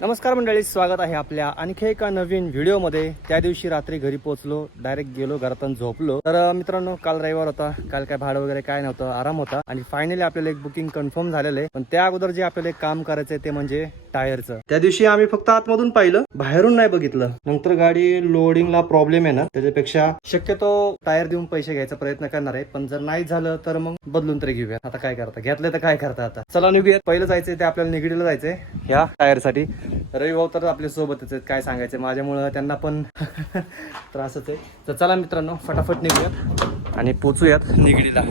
नमस्कार मंडळी स्वागत आहे आपल्या आणखी एका नवीन व्हिडिओमध्ये. त्या दिवशी रात्री घरी पोहोचलो डायरेक्ट गेलो घरातून झोपलो. तर मित्रांनो काल रविवार होता. काल काय भाडं वगैरे काय नव्हतं आराम होता. आणि फायनली आपल्याला एक बुकिंग कन्फर्म झालेलं आहे. पण त्या अगोदर जे आपल्याला एक काम करायचंय ते म्हणजे टायरचं. त्या दिवशी आम्ही फक्त आतमधून पाहिलं बाहेरून नाही बघितलं. नंतर गाडी लोडिंगला प्रॉब्लेम आहे ना त्याच्यापेक्षा शक्यतो टायर देऊन पैसे घ्यायचा प्रयत्न करणार आहे. पण जर नाही झालं तर मग बदलून तरी घेऊया. आता काय करता? घेतलं तर काय करता आता? चला निघूयात. पहिलं जायचंय ते आपल्याला निगडीला जायचंय ह्या टायरसाठी. रवी भाऊ तर आपल्या सोबतच आहेत. काय सांगायचं माझ्यामुळं त्यांना पण त्रासच आहे. तर चला मित्रांनो फटाफट निघूयात आणि पोचूयात निगडीला.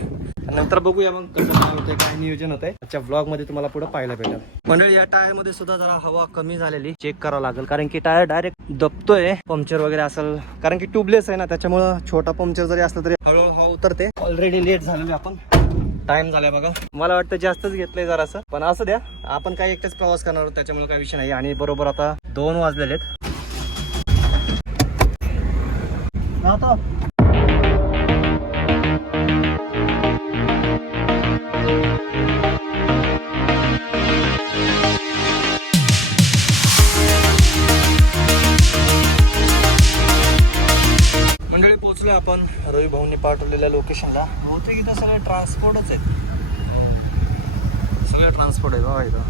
नंतर बघूया मग कसं काय होतंय काय नियोजन होतंय. आजच्या ब्लॉगमध्ये तुम्हाला पुढे पाहायला भेटेल. मंडळी या टायरमध्ये सुद्धा जरा हवा कमी झालेली. चेक करावं लागेल. कारण की टायर डायरेक्ट दबतोय. पंक्चर वगैरे असेल. कारण की ट्यूबलेस आहे ना त्याच्यामुळं छोटा पंक्चर जरी असलं तरी हळूहळू उतरते. ऑलरेडी लेट झालेली आपण. टाइम झालाय बघा. मला वाटतं जास्तच घेतलंय जरासं. पण असं द्या आपण काय एकटाच प्रवास करणार आहोत त्याच्यामुळे काही विषय नाही. आणि बरोबर आता दोन वाजलेले आहेत. आपण रवी भाऊंनी पाठवलेल्या लोकेशनला बहुतेक इथं सगळे ट्रान्सपोर्टच आहेत. सगळे ट्रान्सपोर्ट आहे बाबा इथं.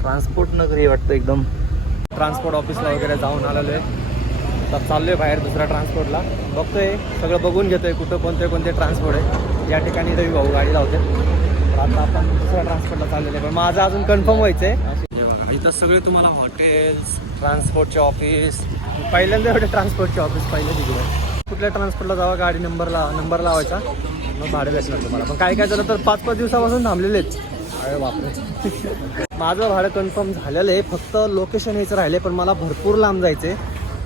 ट्रान्सपोर्ट नगरी आहे वाटतं एकदम. ट्रान्सपोर्ट ऑफिसला वगैरे जाऊन आलेलो आहे. आता चाललोय बाहेर दुसऱ्या ट्रान्सपोर्टला बघतोय सगळं बघून घेतोय कुठं कोणते कोणते ट्रान्सपोर्ट आहे या ठिकाणी रवी भाऊ गाडी लावते. आता आपण दुसऱ्या ट्रान्सपोर्टला चाललेलं आहे. पण माझं अजून कन्फर्म व्हायचं आहे इथं सगळे तुम्हाला हॉटेल्स ट्रान्सपोर्टचे ऑफिस पहिल्यांदा एवढे ट्रान्सपोर्टचे ऑफिस पहिले तिकडे. कुठल्या ट्रान्सपोर्टला जावा गाडी नंबरला नंबर लावायचा. मग भाडं भेटणार तुम्हाला. पण काय काय झालं तर पाच पाच दिवसापासून थांबलेले आहेत. अरे बापरे. माझं भाडं कन्फर्म झालेलं आहे. फक्त लोकेशन यायचं राहिले पण मला भरपूर लांब जायचे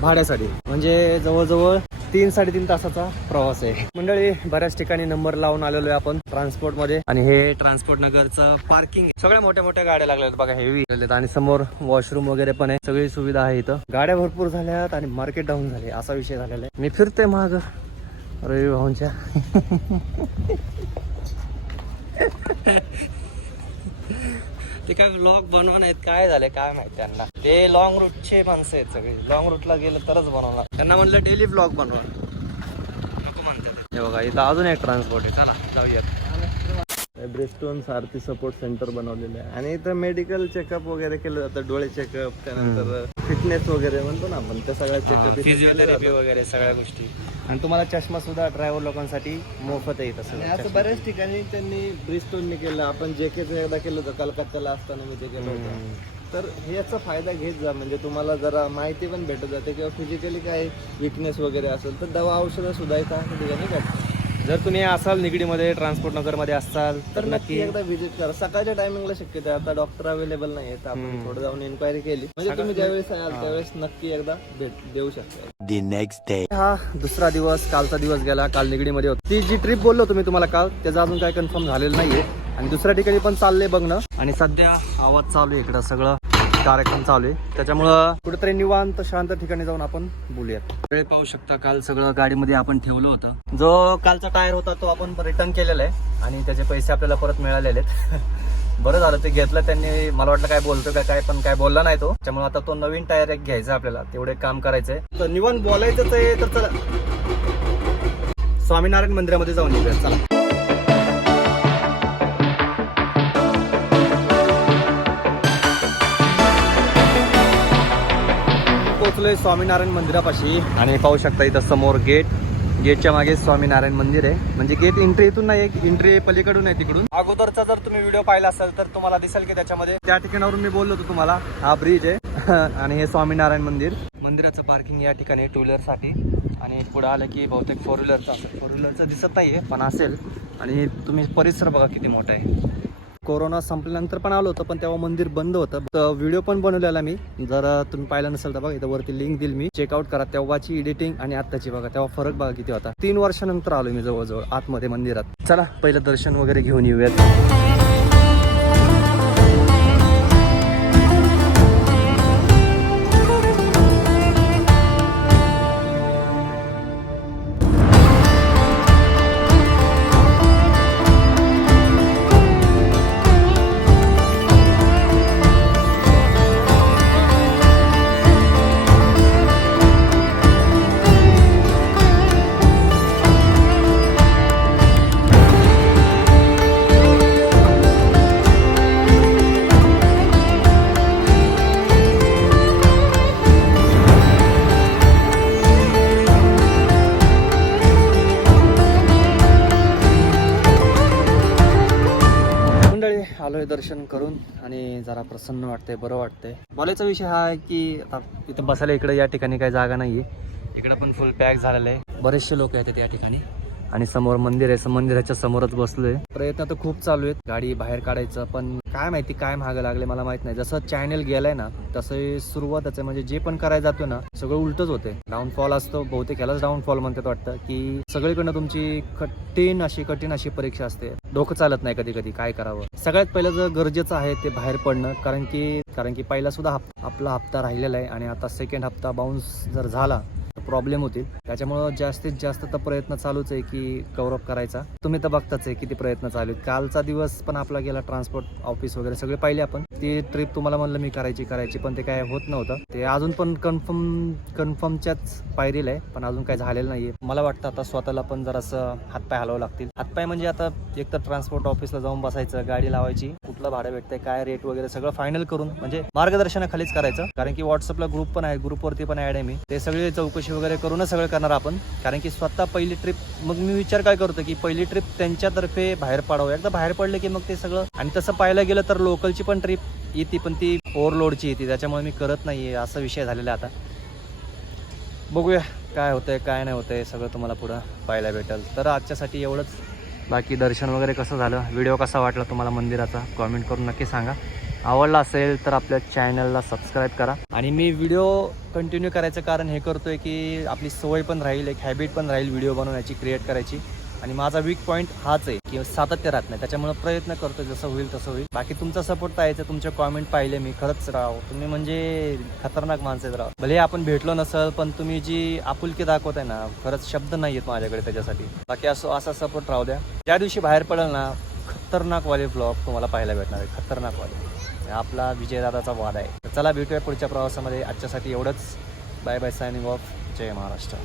भाड्यासाठी. म्हणजे जवळजवळ तीन साडेतीन तासाचा प्रवास आहे. मंडळी बऱ्याच ठिकाणी नंबर लावून आलेलो आहे आपण ट्रान्सपोर्टमध्ये आणि हे ट्रान्सपोर्ट नगरचं पार्किंग सगळ्या मोठ्या मोठ्या गाड्या लागल्या आहेत बघा हेवी आणि समोर वॉशरूम वगैरे पण आहे. सगळी सुविधा आहे इथं. गाड्या भरपूर झाल्यात आणि मार्केट डाऊन झाले. असा विषय झालेला आहे. मी फिरते माग. रवी भाऊंच्या. ते काय ब्लॉग बनवा नाहीत काय झाले काय माहिती त्यांना. ते लॉंग रूटचे माणसं आहेत सगळे. लॉंग रूटला गेलं तरच बनवणार. त्यांना म्हणलं डेली ब्लॉग बनवा नको म्हणतात. हे बघा इथं अजून एक ट्रान्सपोर्ट आहे. चला जाऊयात. ब्रेस्टोन सारथी सपोर्ट सेंटर बनवलेलं आहे. आणि इथं मेडिकल चेकअप वगैरे केलं जातं डोळे चेकअप त्यानंतर फिटनेस वगैरे म्हणतो ना आपण त्या सगळ्या चेकअप वगैरे सगळ्या गोष्टी. आणि तुम्हाला चष्मा सुद्धा ड्रायव्हर लोकांसाठी मोफत आणि सगळं असं बऱ्याच ठिकाणी त्यांनी ब्रिस्टोनने केलं. आपण जे केच एकदा केलं होतं कलकत्त्याला असताना मी ते केलं होतं. तर ह्याचा फायदा घेत जा म्हणजे तुम्हाला जरा माहिती पण भेटत जाते किंवा फिजिकली काय विकनेस वगैरे असेल तर दवा औषधं सुद्धा अशा ठिकाणी भेटतात. जर तुम्ही असाल निगडीमध्ये ट्रान्सपोर्ट नगरमध्ये असाल तर नक्की एकदा व्हिजिट करा. सकाळच्या टायमिंगला शक्यतो आहे. आता डॉक्टर अवेलेबल नाही आहेत. आपण थोडं जाऊन इन्क्वायरी केली. म्हणजे तुम्ही ज्यावेळेस याल त्यावेळेस नक्की एकदा भेट देऊ शकता. The next day. हा दुसरा दिवस कालचा दिवस गेला. काल निगडीमध्ये होती. ती जी ट्रिप बोललो तुम्ही तुम्हाला काल त्याचं अजून काय कन्फर्म झालेलं नाहीये. आणि दुसऱ्या ठिकाणी पण चाललंय बघणं. आणि सध्या आवाज चालू आहे इकडं सगळं. कार्यक्रम चालू आहे. त्याच्यामुळं कुठेतरी निवांत शांत ठिकाणी जाऊन आपण बोलूयात. वेळ पाहू शकता काल सगळं गाडीमध्ये आपण ठेवलं होतं. जो कालचा टायर होता तो आपण रिटर्न केलेला आहे. आणि त्याचे पैसे आपल्याला परत मिळालेले आहेत. बरं झालं ते घेतलं त्यांनी. मला वाटलं काय बोलतो का काय पण काय बोलला नाही तो. त्यामुळे आता तो नवीन टायर एक घ्यायचा आपल्याला. तेवढे काम करायचंय. तर निवांत बोलायचं आहे तर चला. स्वामीनारायण मंदिरामध्ये जाऊन येऊया चला. पोहोचलोय स्वामीनारायण मंदिरापाशी. आणि पाहू शकता इथं समोर गेट गेटच्या मागे स्वामीनारायण मंदिर आहे. म्हणजे गेट एंट्री इथून नाही एंट्री पलीकडून आहे तिकडून. अगोदरचा जर तुम्ही व्हिडिओ पाहिला असेल तर तुम्हाला दिसेल की त्याच्यामध्ये. त्या ठिकाणावरून मी बोललो होतो तुम्हाला हा ब्रिज आहे. आणि हे स्वामीनारायण मंदिर. मंदिराचं पार्किंग या ठिकाणी टू व्हीलरसाठी. आणि पुढे आलं की बहुतेक फोर व्हीलरचं असेल फोर व्हीलरचं दिसत नाहीये पण असेल. आणि तुम्ही परिसर बघा किती मोठा आहे. कोरोना संपल्यानंतर पण आलो होतं पण तेव्हा मंदिर बंद होतं. तर व्हिडिओ पण बनवलेला मी. जर तुम्ही पाहिलं नसेल तर बघा इथं वरती लिंक दिली मी. चेकआउट करा. तेव्हाची एडिटिंग आणि आत्ताची बघा. तेव्हा फरक बघा किती होता. तीन वर्षानंतर आलो मी जवळजवळ आतमध्ये मंदिरात. चला पहिलं दर्शन वगैरे घेऊन येऊयात. आलोय दर्शन करून आणि जरा प्रसन्न वाटतंय बरं वाटतंय. बोलायचा विषय हा आहे की आता इथं बसायला इकडे या ठिकाणी काही जागा नाहीये. इकडं पण फुल पॅक झालेलं आहे. बरेचसे लोक येतात या ठिकाणी. आणि समोर मंदिर आहे. मंदिराच्या समोरच बसलोय. प्रयत्न तर खूप चालू आहेत. गाडी बाहेर काढायचं पण काय माहिती काय महाग लागले मला माहीत नाही. जसं चॅनेल गेलाय ना तसं सुरुवातच आहे. म्हणजे जे पण करायला जातो ना सगळं उलटच होते डाऊनफॉल असतो बहुतेक ह्यालाच डाऊनफॉल म्हणतात वाटतं की सगळीकडनं तुमची कठीण अशी कठीण अशी परीक्षा असते. डोकं चालत नाही कधी कधी काय करावं. सगळ्यात पहिलं जर गरजेचं आहे ते बाहेर पडणं कारण की कारण की पहिला सुद्धा आपला हप्ता राहिलेला आहे. आणि आता सेकंड हप्ता बाउन्स जर झाला प्रॉब्लेम होतील त्याच्यामुळं जास्तीत जास्त तर प्रयत्न चालूच आहे की कव्हर करायचा. तुम्ही तर बघताच आहे किती प्रयत्न चालू आहेत. कालचा दिवस पण आपला गेला ट्रान्सपोर्ट ऑफिस वगैरे सगळे पाहिले आपण. ती ट्रिप तुम्हाला म्हणलं मी करायची करायची पण ते काय होत नव्हतं. ते अजून पण कन्फर्म कन्फर्मच्याच पायरीला आहे पण अजून काय झालेलं नाहीये. मला वाटतं आता स्वतःला पण जरासं हातपाय हलवं लागतील. हातपाय म्हणजे आता एक तर ट्रान्सपोर्ट ऑफिसला जाऊन बसायचं गाडी लावायची कुठलं भाडं भेटतंय काय रेट वगैरे सगळं फायनल करून म्हणजे मार्गदर्शनाखालीच करायचं. कारण की व्हॉट्सअपला ग्रुप पण आहे ग्रुपवरती पण ऍड आहे मी. ते सगळे चौकशी वगैरे करूनच सगळं करणार आपण. कारण की स्वतः पहिली ट्रिप मग मी विचार काय करतो की पहिली ट्रिप त्यांच्यातर्फे बाहेर पाडावं. एकदा बाहेर पडले की मग ते सगळं आणि तसं पाहायला गेलं तर लोकलची पण ट्रिप येते पण ती ओव्हरलोडची येते. त्याच्यामुळे मी करत नाहीये असा विषय झालेला आता. बघूया काय होतंय काय नाही होतंय सगळं तुम्हाला पुढं पाहायला भेटेल. तर आजच्यासाठी एवढंच. बाकी दर्शन वगैरे कसं झालं? व्हिडिओ कसा वाटला तुम्हाला मंदिराचा? कॉमेंट करून नक्की सांगा. आवडला असेल तर आपल्या चॅनलला सबस्क्राईब करा. आणि मी व्हिडिओ कंटिन्यू करायचं कारण हे करतोय की आपली सवय पण राहील एक हॅबिट पण राहील व्हिडिओ बनवण्याची क्रिएट करायची. आणि माझा वीक पॉईंट हाच आहे की सातत्य राहत नाही. त्याच्यामुळे प्रयत्न करतो जसं होईल तसं होईल. बाकी तुमचा सपोर्ट पाहिजे तुमचे कॉमेंट पाहिले मी खरंच राव. तुम्ही म्हणजे खतरनाक माणसं आहेत राव. भले आपण भेटलो नसल पण तुम्ही जी आपुलकी दाखवताय ना खरंच शब्द नाही आहेत माझ्याकडे त्याच्यासाठी. बाकी असो असा सपोर्ट राहू द्या. ज्या दिवशी बाहेर पडेल ना खतरनाकवाले ब्लॉग तुम्हाला पाहायला भेटणार आहे खतरनाकवाले आपला विजयदादाचा वाद आहे. चला भेटूया पुढच्या प्रवासामध्ये. आजच्यासाठी एवढंच. बाय बाय सायनिंग ऑफ जय महाराष्ट्र.